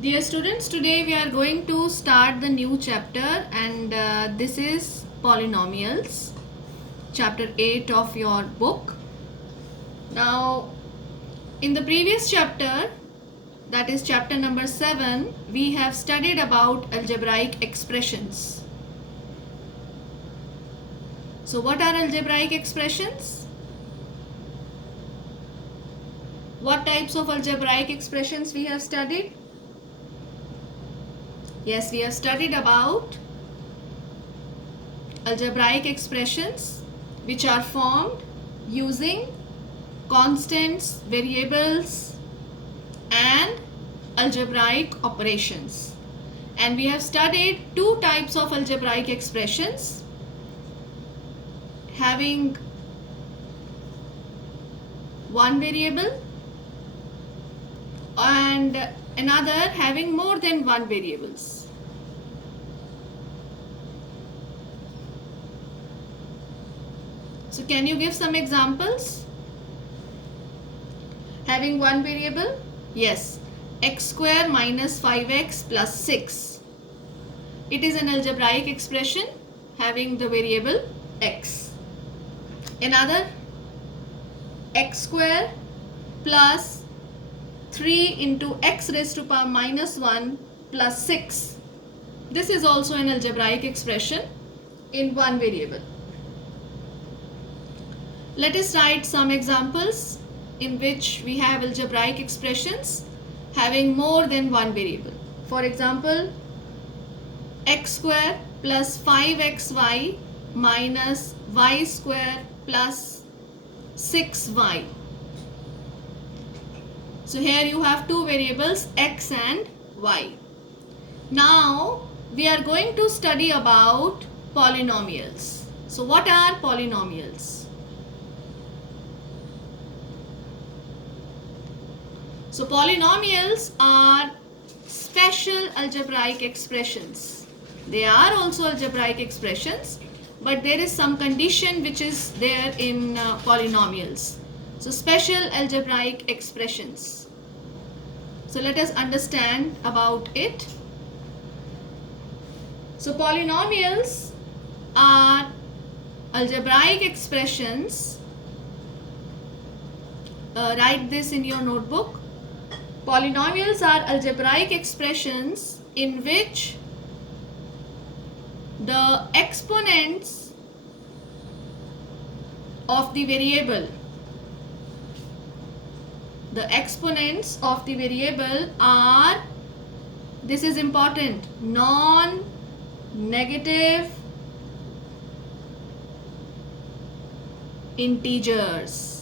Dear students, today we are going to start the new chapter and this is polynomials, chapter 8 of your book. Now, in the previous chapter, that is chapter number 7, we have studied about algebraic expressions. So, what are algebraic expressions? What types of algebraic expressions we have studied? Yes, we have studied about algebraic expressions which are formed using constants, variables and algebraic operations. And we have studied two types of algebraic expressions, having one variable and another having more than one variables. So can you give some examples? Having one variable? Yes, x square minus 5x plus 6. It is an algebraic expression having the variable x. Another, x square plus 3 into x raised to power minus 1 plus 6. This is also an algebraic expression in one variable. Let us write some examples in which we have algebraic expressions having more than one variable. For example, x square plus 5xy minus y square plus 6y. So here you have two variables, x and y. Now we are going to study about polynomials. So what are polynomials? So polynomials are special algebraic expressions. They are also algebraic expressions, but there is some condition which is there in polynomials. So special algebraic expressions. So let us understand about it. So polynomials are algebraic expressions. Write this in your notebook. Polynomials are algebraic expressions in which the exponents of the variable are, this is important, non-negative integers.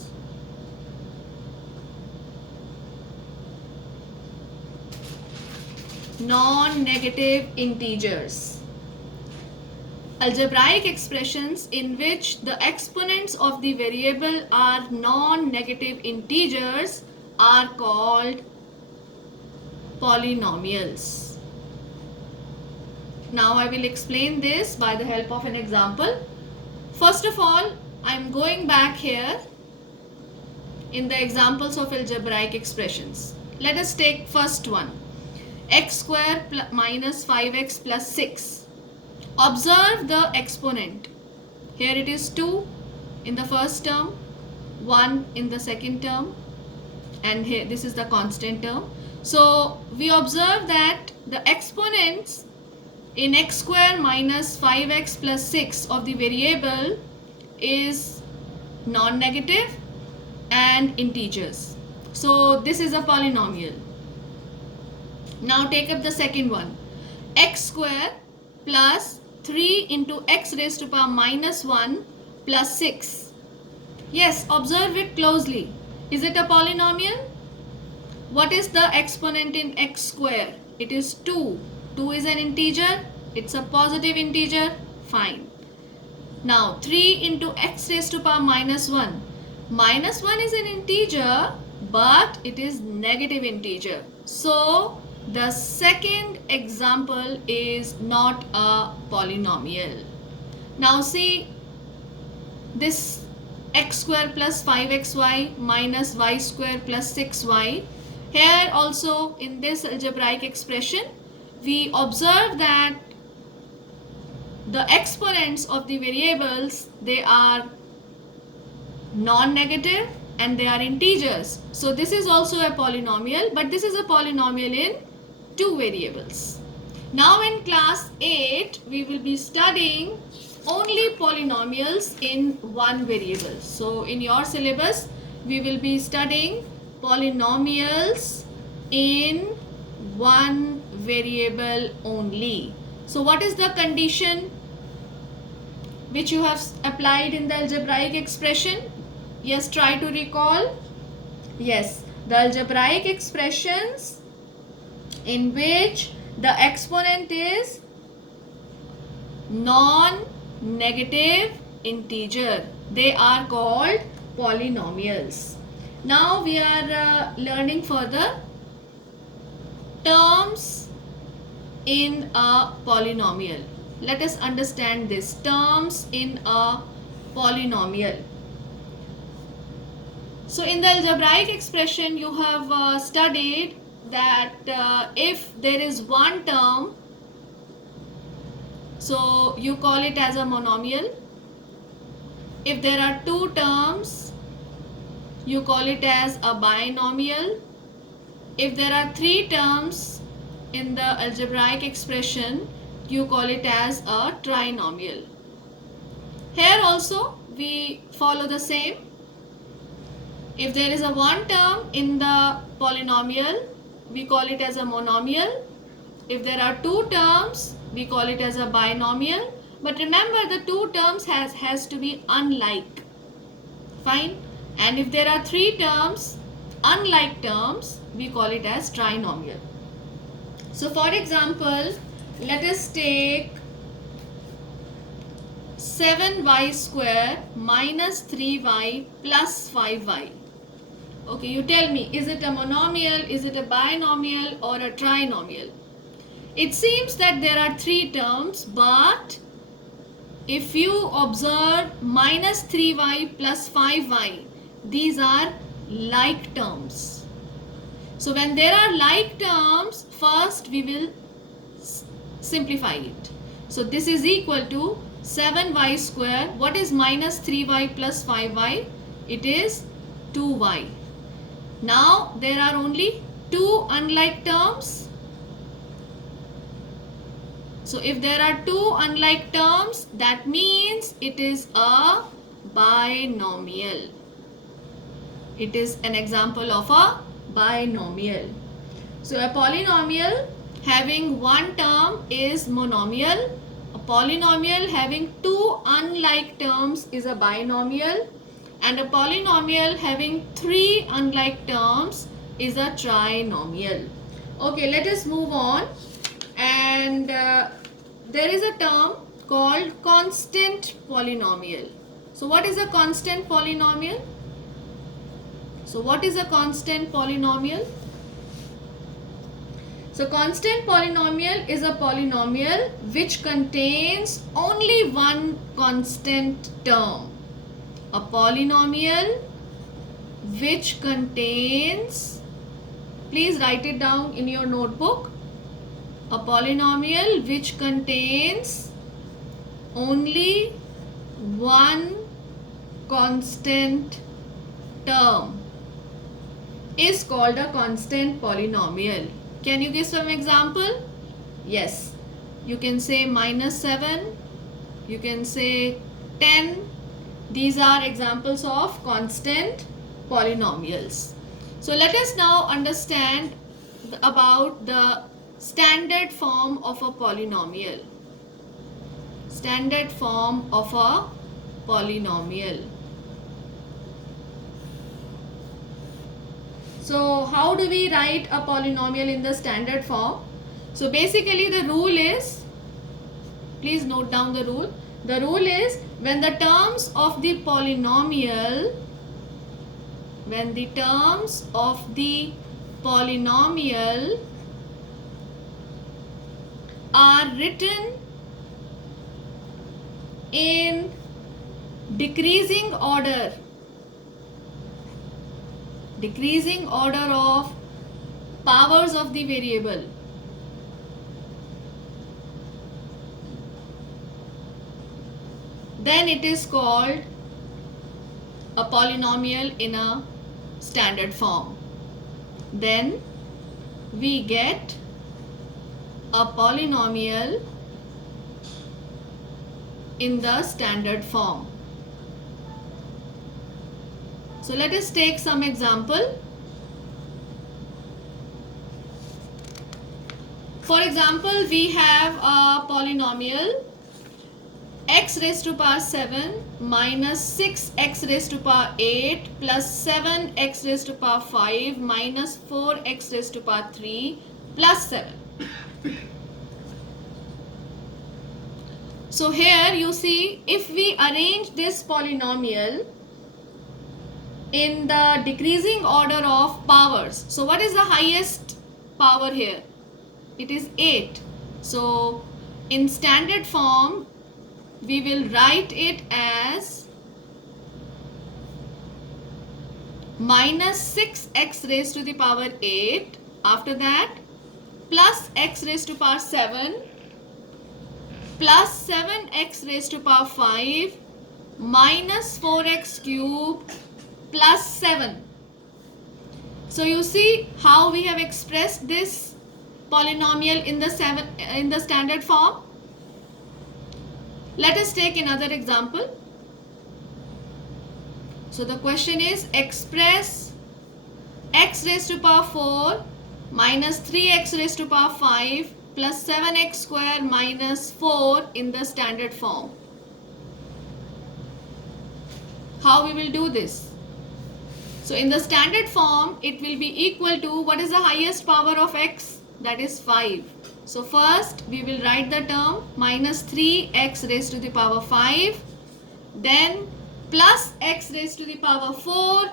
Non-negative integers. Algebraic expressions in which the exponents of the variable are non-negative integers are called polynomials. Now I will explain this by the help of an example. First of all, I am going back here in the examples of algebraic expressions. Let us take first one, x square minus 5x plus 6. Observe the exponent. Here it is 2 in the first term, 1 in the second term, and here this is the constant term. So we observe that the exponents in x square minus 5x plus 6 of the variable is non-negative and integers. So this is a polynomial. Now take up the second one, x square plus 3 into x raised to power minus 1 plus 6. Yes, observe it closely. Is it a polynomial? What is the exponent in x square? It is 2. 2 is an integer. It's a positive integer. Fine. Now 3 into x raised to power minus 1. Minus 1 is an integer, but it is negative integer. So the second example is not a polynomial. Now see this x square plus 5xy minus y square plus 6y. Here also in this algebraic expression, we observe that the exponents of the variables, they are non-negative and they are integers. So this is also a polynomial, but this is a polynomial in two variables. Now in class 8, we will be studying only polynomials in one variable. So in your syllabus, we will be studying polynomials in one variable only. So what is the condition which you have applied in the algebraic expression? Yes, try to recall. Yes, the algebraic expressions in which the exponent is non-negative integer, they are called polynomials. Now we are learning further terms in a polynomial. Let us understand this, terms in a polynomial. So in the algebraic expression, you have studied that if there is one term, so you call it as a monomial. If there are two terms, you call it as a binomial. If there are three terms in the algebraic expression, you call it as a trinomial. Here also we follow the same. If there is a one term in the polynomial, we call it as a monomial. If there are two terms, we call it as a binomial. But remember, the two terms has to be unlike. Fine. And if there are three terms, unlike terms, we call it as trinomial. So for example, let us take 7y square minus 3y plus 5y. Okay, you tell me, is it a monomial, is it a binomial or a trinomial? It seems that there are three terms, but if you observe minus 3y plus 5y, these are like terms. So when there are like terms, first we will simplify it. So this is equal to 7y square. What is minus 3y plus 5y? It is 2y. Now there are only two unlike terms. So if there are two unlike terms, that means it is a binomial. It is an example of a binomial. So a polynomial having one term is monomial. A polynomial having two unlike terms is a binomial. And a polynomial having three unlike terms is a trinomial. Okay, let us move on. And there is a term called constant polynomial. So what is a constant polynomial? So what is a constant polynomial? So constant polynomial is a polynomial which contains only one constant term. A polynomial which contains, please write it down in your notebook, a polynomial which contains only one constant term is called a constant polynomial. Can you give some example? Yes, you can say minus 7, you can say 10. These are examples of constant polynomials. So let us now understand about the standard form of a polynomial. Standard form of a polynomial. So how do we write a polynomial in the standard form? So basically the rule is, please note down the rule. The rule is when the terms of the polynomial, are written in decreasing order of powers of the variable. Then it is called a polynomial in a standard form. Then we get a polynomial in the standard form. So let us take some example. For example, we have a polynomial x raised to power 7 minus 6x raised to power 8 plus 7x raised to power 5 minus 4x raised to power 3 plus 7. So here you see, if we arrange this polynomial in the decreasing order of powers, so what is the highest power here? It is 8. So in standard form we will write it as minus 6x raised to the power 8, after that plus x raised to power 7 plus 7x raised to power 5 minus 4x cube plus 7. So you see how we have expressed this polynomial in the standard form. Let us take another example. So the question is, express x raised to power 4 minus 3x raised to power 5 plus 7x square minus 4 in the standard form. How we will do this? So in the standard form it will be equal to, what is the highest power of x? That is 5. So first we will write the term minus 3x raised to the power 5, then plus x raised to the power 4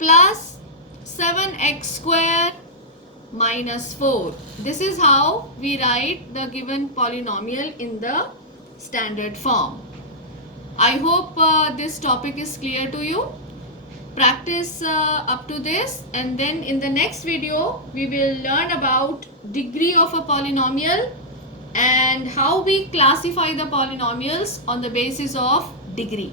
plus 7x square minus 4. This is how we write the given polynomial in the standard form. I hope this topic is clear to you. Practice up to this, and then in the next video we will learn about degree of a polynomial and how we classify the polynomials on the basis of degree.